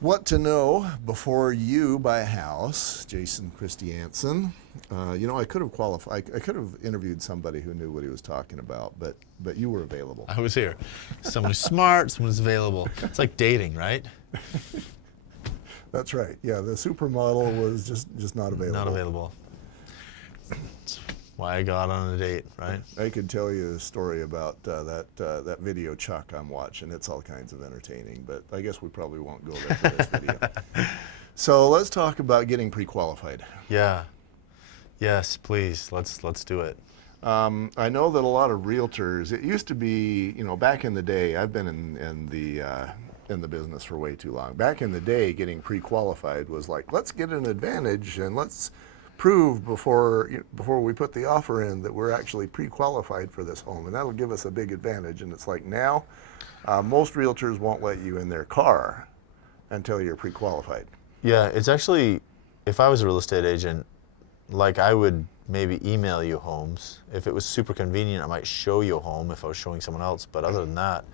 What to know before you buy a house, Jason Christiansen. I could have qualified. I could have interviewed somebody who knew what he was talking about, but you were available. I was here. Someone who's smart, someone who's available. It's like dating, right? That's right. Yeah, the supermodel was just not available. Not available. That's why I got on a date, right? I could tell you a story about that video Chuck I'm watching. It's all kinds of entertaining, but I guess we probably won't go there for this video. So let's talk about getting pre-qualified. Yeah. Yes, please. Let's do it. I know that a lot of realtors. It used to be, back in the day. I've been in the business for way too long. Back in the day, getting pre-qualified was like, let's get an advantage and let's prove before we put the offer in that we're actually pre-qualified for this home, and that'll give us a big advantage. And it's like now, most realtors won't let you in their car until you're pre-qualified. Yeah, it's actually, if I was a real estate agent, like I would maybe email you homes. If it was super convenient, I might show you a home if I was showing someone else. But other than that,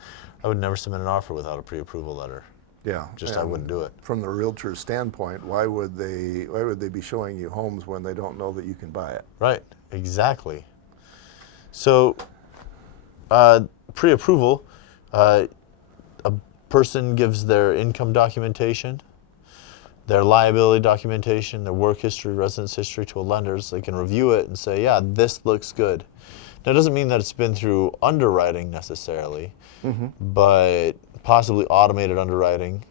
I would never submit an offer without a pre-approval letter. Yeah, I wouldn't do it. From the realtor's standpoint, why would they be showing you homes when they don't know that you can buy it? Right, exactly. So, pre-approval, a person gives their income documentation, their liability documentation, their work history, residence history to a lender, so they can review it and say, yeah, this looks good. Now, it doesn't mean that it's been through underwriting necessarily, but possibly automated underwriting,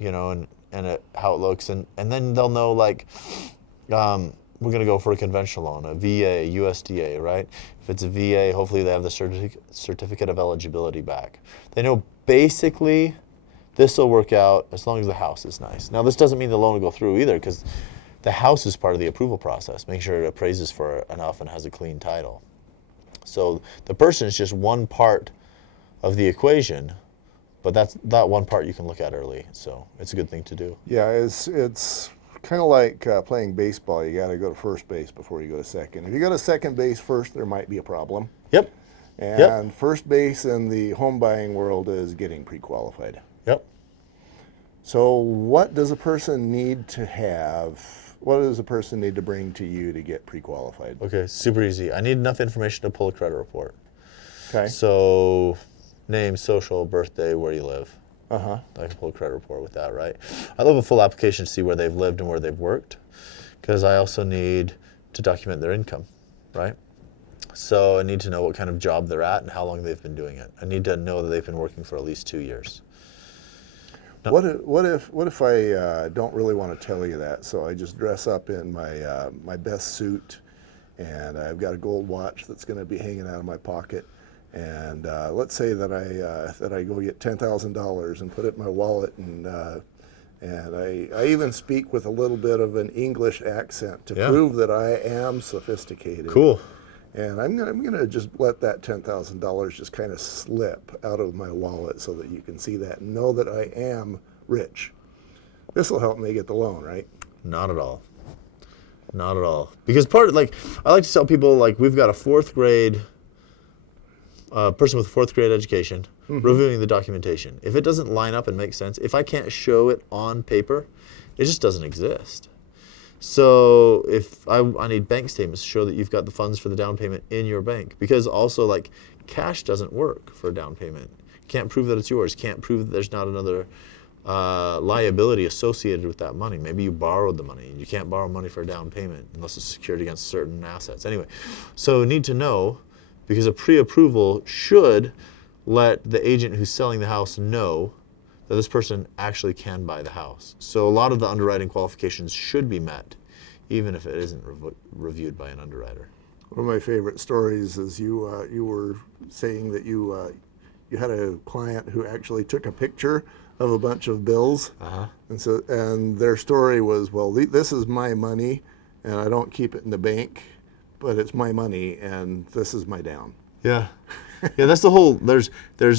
and how it looks. And then they'll know, like, we're going to go for a conventional loan, a VA, USDA, right? If it's a VA, hopefully they have the certificate of eligibility back. They know basically this will work out as long as the house is nice. Now, this doesn't mean the loan will go through either, because the house is part of the approval process. Make sure it appraises for enough and has a clean title. So the person is just one part of the equation, but that one part you can look at early. So it's a good thing to do. Yeah, it's kind of like playing baseball. You got to go to first base before you go to second. If you go to second base first, there might be a problem. Yep. And first base in the home buying world is getting pre-qualified. Yep. So what does a person need to have? What does a person need to bring to you to get pre-qualified? Okay, super easy. I need enough information to pull a credit report. Okay. So name, social, birthday, where you live. Uh-huh. I can pull a credit report with that, right? I love a full application to see where they've lived and where they've worked, because I also need to document their income, right? So I need to know what kind of job they're at and how long they've been doing it. I need to know that they've been working for at least 2 years. No. What if I don't really want to tell you that? So I just dress up in my best suit, and I've got a gold watch that's going to be hanging out of my pocket. And let's say that I go get $10,000 and put it in my wallet, and I even speak with a little bit of an English accent to prove that I am sophisticated. Cool. And I'm gonna just let that $10,000 just kind of slip out of my wallet so that you can see that and know that I am rich. This will help me get the loan, right? Not at all. Not at all. Because I like to tell people, like, we've got a fourth grade person with a fourth grade education reviewing the documentation. If it doesn't line up and make sense, if I can't show it on paper, it just doesn't exist. So if I need bank statements to show that you've got the funds for the down payment in your bank, because also, like, cash doesn't work for a down payment. Can't prove that it's yours. Can't prove that there's not another liability associated with that money. Maybe you borrowed the money. You can't borrow money for a down payment unless it's secured against certain assets. Anyway, so need to know, because a pre-approval should let the agent who's selling the house know that this person actually can buy the house. So a lot of the underwriting qualifications should be met, even if it isn't reviewed by an underwriter. One of my favorite stories is you were saying that you had a client who actually took a picture of a bunch of bills, and their story was, well, this is my money, and I don't keep it in the bank, but it's my money, and this is my down. Yeah, yeah. That's the whole. There's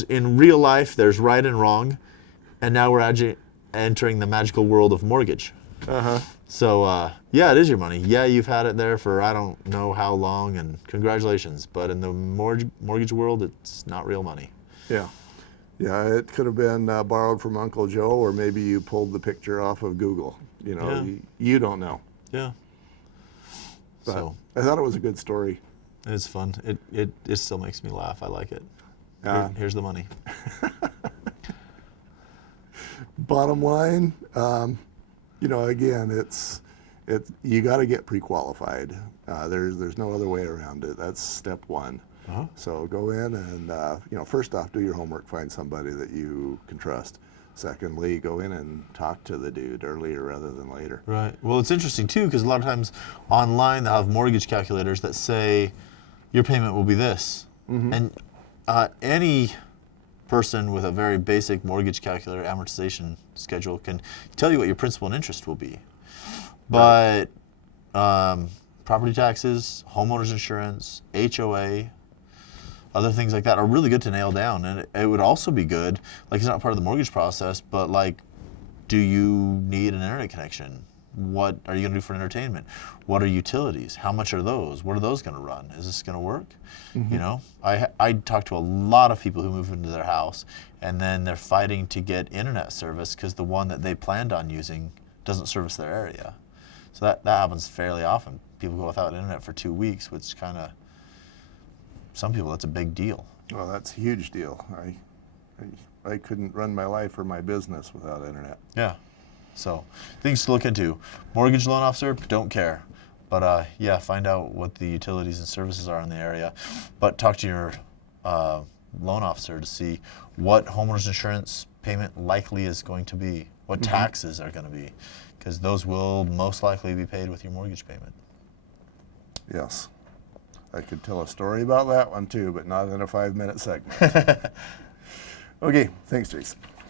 in real life, there's right and wrong. And now we're entering the magical world of mortgage. So, yeah, it is your money. Yeah, you've had it there for I don't know how long, and congratulations. But in the mortgage world, it's not real money. Yeah. Yeah, it could have been borrowed from Uncle Joe, or maybe you pulled the picture off of Google. You know, Yeah. you don't know. Yeah. But So I thought it was a good story. it's fun. It still makes me laugh. I like it. Here's the money. Bottom line, you know, again, you got to get pre-qualified. There's no other way around it. That's step one. Uh-huh. So go in and you know, first off, do your homework, find somebody that you can trust. Secondly, go in and talk to the dude earlier rather than later. Right. Well, it's interesting too because a lot of times online they'll have mortgage calculators that say your payment will be this, and any person with a very basic mortgage calculator amortization schedule can tell you what your principal and interest will be. But property taxes, homeowners insurance, HOA, other things like that are really good to nail down. And it would also be good, like it's not part of the mortgage process, but like, do you need an internet connection? What are you going to do for entertainment? What are utilities? How much are those? What are those going to run? Is this going to work? You know, I talk to a lot of people who move into their house and then they're fighting to get internet service because the one that they planned on using doesn't service their area. So that happens fairly often. People go without internet for 2 weeks, which kind of, some people, that's a big deal. Well, that's a huge deal. I couldn't run my life or my business without internet. Yeah. So things to look into. Mortgage loan officer, don't care. But yeah, find out what the utilities and services are in the area. But talk to your loan officer to see what homeowners insurance payment likely is going to be, what taxes are going to be, because those will most likely be paid with your mortgage payment. Yes. I could tell a story about that one too, but not in a 5-minute segment. Okay, thanks, Jason.